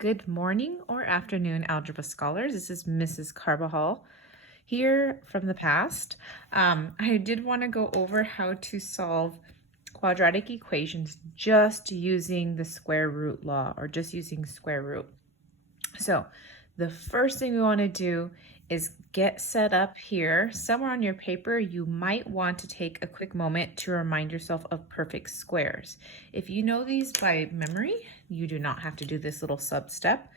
Good morning or afternoon, algebra scholars. This is Mrs. Carbajal here from the past. I did want to go over how to solve quadratic equations just using the square root law or just using square root. So the first thing we want to do is get set up here. Somewhere on your paper, you might want to take a quick moment to remind yourself of perfect squares. If you know these by memory, you do not have to do this little sub step,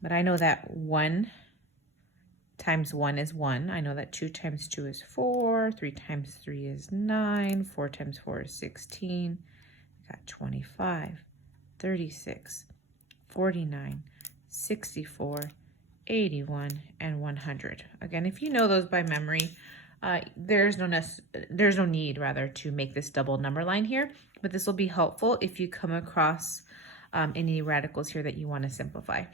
but I know that 1 times 1 is 1. I know that 2 times 2 is 4, 3 times 3 is 9, 4 times 4 is 16. I got 25, 36, 49, 64, 81, and 100. Again, if you know those by memory, there's no need to make this double number line here, but this will be helpful if you come across any radicals here that you want to simplify.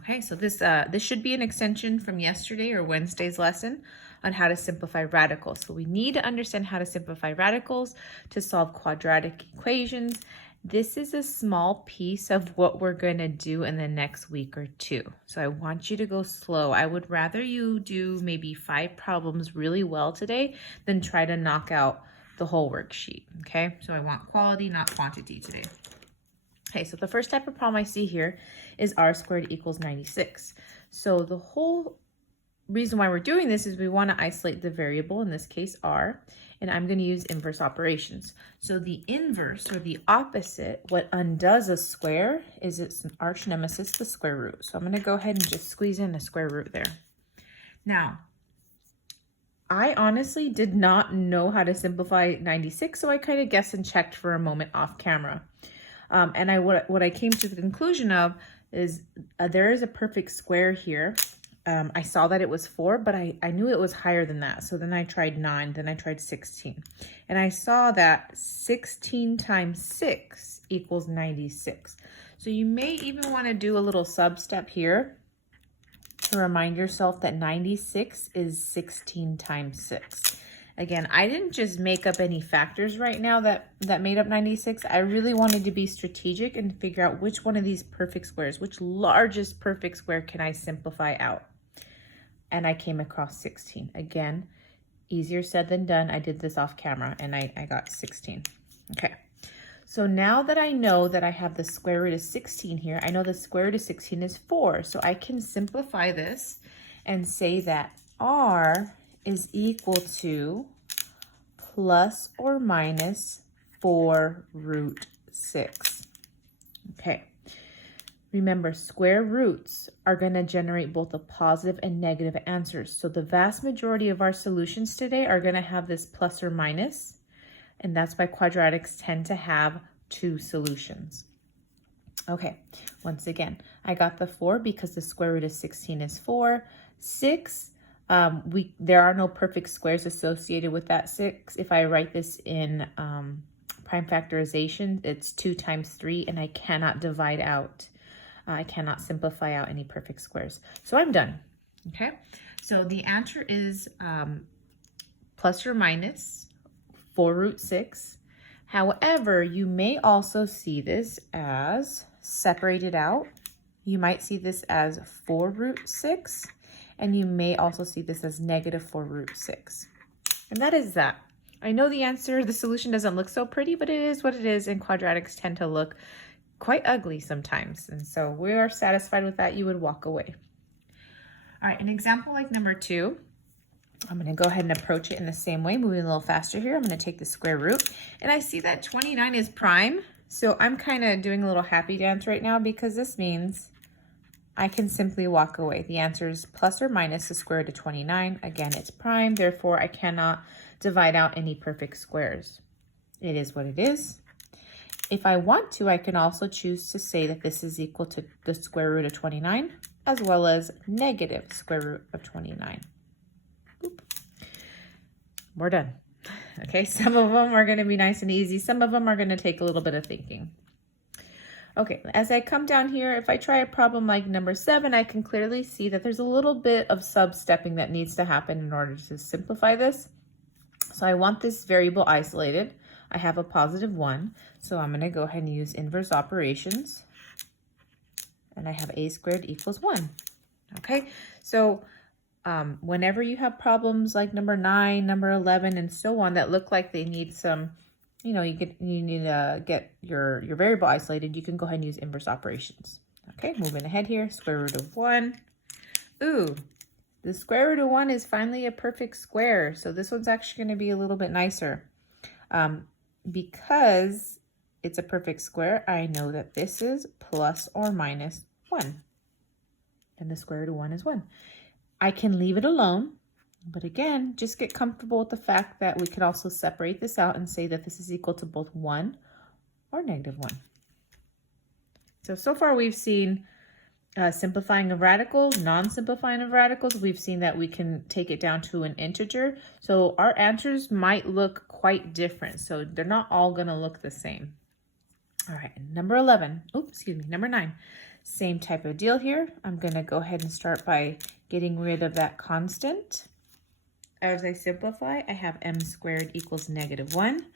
Okay, so this should be an extension from yesterday or Wednesday's lesson on how to simplify radicals. So we need to understand how to simplify radicals to solve quadratic equations. This is a small piece of what we're going to do in the next week or two. So I want you to go slow. I would rather you do maybe 5 problems really well today than try to knock out the whole worksheet, okay? So I want quality, not quantity today. Okay, so the first type of problem I see here is r squared equals 96. So the whole reason why we're doing this is we want to isolate the variable, in this case r, and I'm going to use inverse operations. So the inverse, or the opposite, what undoes a square, is its arch nemesis, the square root. So I'm going to go ahead and just squeeze in a square root there. Now, I honestly did not know how to simplify 96, so I kind of guessed and checked for a moment off camera. And what I came to the conclusion of is there is a perfect square here. I saw that it was 4, but I knew it was higher than that. So then I tried 9, then I tried 16. And I saw that 16 times 6 equals 96. So you may even want to do a little sub step here to remind yourself that 96 is 16 times 6. Again, I didn't just make up any factors right now that made up 96. I really wanted to be strategic and figure out which one of these perfect squares, which largest perfect square can I simplify out? And I came across 16. Again, easier said than done. I did this off camera and I got 16. Okay, so now that I know that I have the square root of 16 here, I know the square root of 16 is 4. So I can simplify this and say that r is equal to plus or minus 4 root 6. Okay. Remember, square roots are going to generate both a positive and negative answers. So the vast majority of our solutions today are going to have this plus or minus, and that's why quadratics tend to have 2 solutions. Okay, once again, I got the 4 because the square root of 16 is 4. 6, there are no perfect squares associated with that 6. If I write this in prime factorization, it's 2 times 3, and I cannot divide out. I cannot simplify out any perfect squares. So I'm done, okay? So the answer is plus or minus 4 root 6. However, you may also see this as separated out. You might see this as 4 root 6, and you may also see this as negative 4 root 6. And that is that. I know the answer, the solution doesn't look so pretty, but it is what it is, and quadratics tend to look quite ugly sometimes. And so we are satisfied with that. You would walk away. All right, an example like number 2, I'm going to go ahead and approach it in the same way, moving a little faster here. I'm going to take the square root, and I see that 29 is prime. So I'm kind of doing a little happy dance right now because this means I can simply walk away. The answer is plus or minus the square root of 29. Again, it's prime, therefore I cannot divide out any perfect squares. It is what it is. If I want to, I can also choose to say that this is equal to the square root of 29 as well as negative square root of 29. Boop. We're done. Okay, some of them are going to be nice and easy. Some of them are going to take a little bit of thinking. Okay, as I come down here, if I try a problem like number 7, I can clearly see that there's a little bit of sub-stepping that needs to happen in order to simplify this. So I want this variable isolated. I have a positive 1, so I'm going to go ahead and use inverse operations. and I have a squared equals 1. Okay, so whenever you have problems like number 9, number 11, and so on that look like they need some, you need to get your variable isolated, you can go ahead and use inverse operations. Okay, moving ahead here, square root of 1. Ooh, the square root of 1 is finally a perfect square, so this one's actually going to be a little bit nicer. Because it's a perfect square, I know that this is plus or minus 1. And the square root of 1 is 1. I can leave it alone, but again, just get comfortable with the fact that we could also separate this out and say that this is equal to both 1 or negative 1. So far we've seen simplifying of radicals, non-simplifying of radicals. We've seen that we can take it down to an integer. So our answers might look quite different. So they're not all going to look the same. All right, number 11. Oops, excuse me, number 9. Same type of deal here. I'm going to go ahead and start by getting rid of that constant. As I simplify, I have m squared equals negative 1.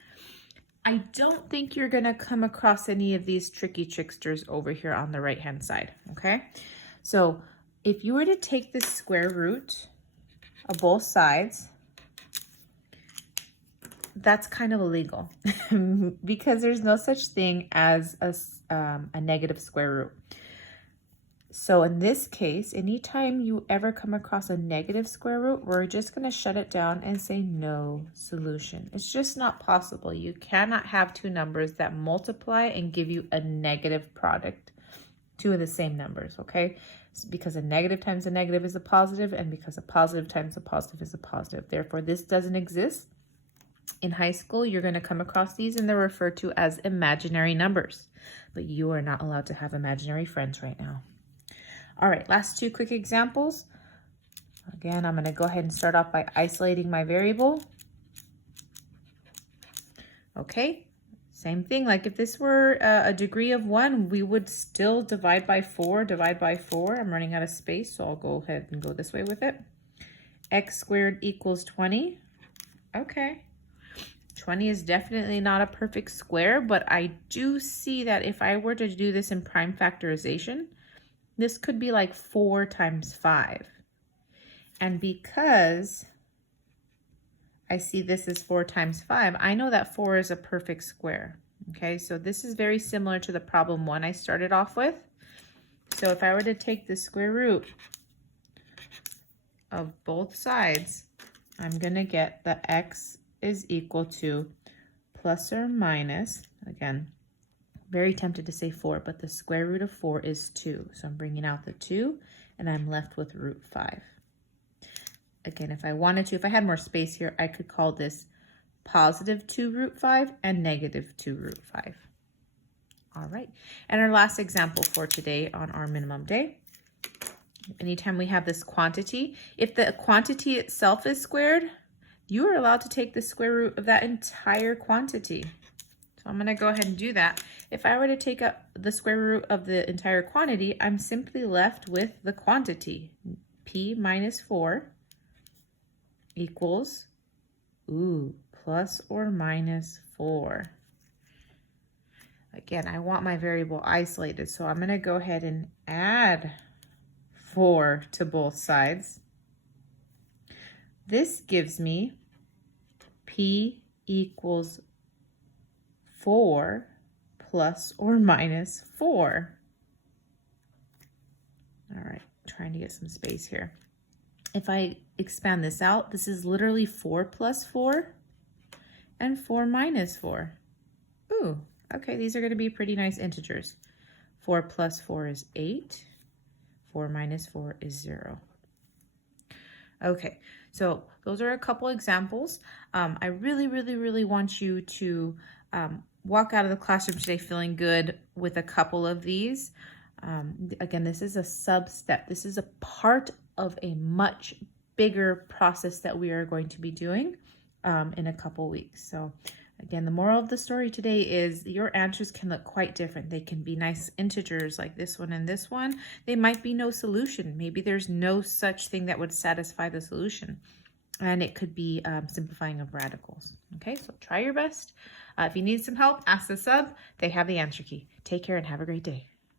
I don't think you're going to come across any of these tricky tricksters over here on the right-hand side, okay? So if you were to take the square root of both sides, that's kind of illegal because there's no such thing as a negative square root. So in this case, anytime you ever come across a negative square root, we're just going to shut it down and say no solution. It's just not possible. You cannot have two numbers that multiply and give you a negative product, two of the same numbers, okay? It's because a negative times a negative is a positive, and because a positive times a positive is a positive. Therefore, this doesn't exist. In high school, you're going to come across these and they're referred to as imaginary numbers, but you are not allowed to have imaginary friends right now. All right, last two quick examples. Again, I'm going to go ahead and start off by isolating my variable. Okay, same thing. Like if this were a degree of 1, we would still divide by 4. I'm running out of space, so I'll go ahead and go this way with it. X squared equals 20. Okay. 20 is definitely not a perfect square, but I do see that if I were to do this in prime factorization, this could be like 4 times 5. And because I see this is 4 times 5, I know that 4 is a perfect square. Okay, so this is very similar to the problem 1 I started off with. So if I were to take the square root of both sides, I'm going to get that x is equal to plus or minus, again, very tempted to say 4, but the square root of 4 is 2. So I'm bringing out the 2, and I'm left with root 5. Again, if I wanted to, if I had more space here, I could call this positive 2 root 5 and negative 2 root 5. All right, and our last example for today on our minimum day. Anytime we have this quantity, if the quantity itself is squared, you are allowed to take the square root of that entire quantity. So I'm going to go ahead and do that. If I were to take up the square root of the entire quantity, I'm simply left with the quantity. P minus 4 equals, plus or minus 4. Again, I want my variable isolated, so I'm going to go ahead and add 4 to both sides. This gives me P equals 4 plus or minus 4. All right, trying to get some space here. If I expand this out, this is literally 4 plus 4 and 4 minus 4. Ooh, okay, these are going to be pretty nice integers. 4 plus 4 is 8. 4 minus 4 is 0. Okay, so those are a couple examples. I really want you to walk out of the classroom today feeling good with a couple of these. Again, this is a sub-step. This is a part of a much bigger process that we are going to be doing in a couple weeks. So again, the moral of the story today is your answers can look quite different. They can be nice integers like this one and this one. They might be no solution. Maybe there's no such thing that would satisfy the solution. And it could be simplifying of radicals. Okay, so try your best. If you need some help, ask the sub. They have the answer key. Take care and have a great day.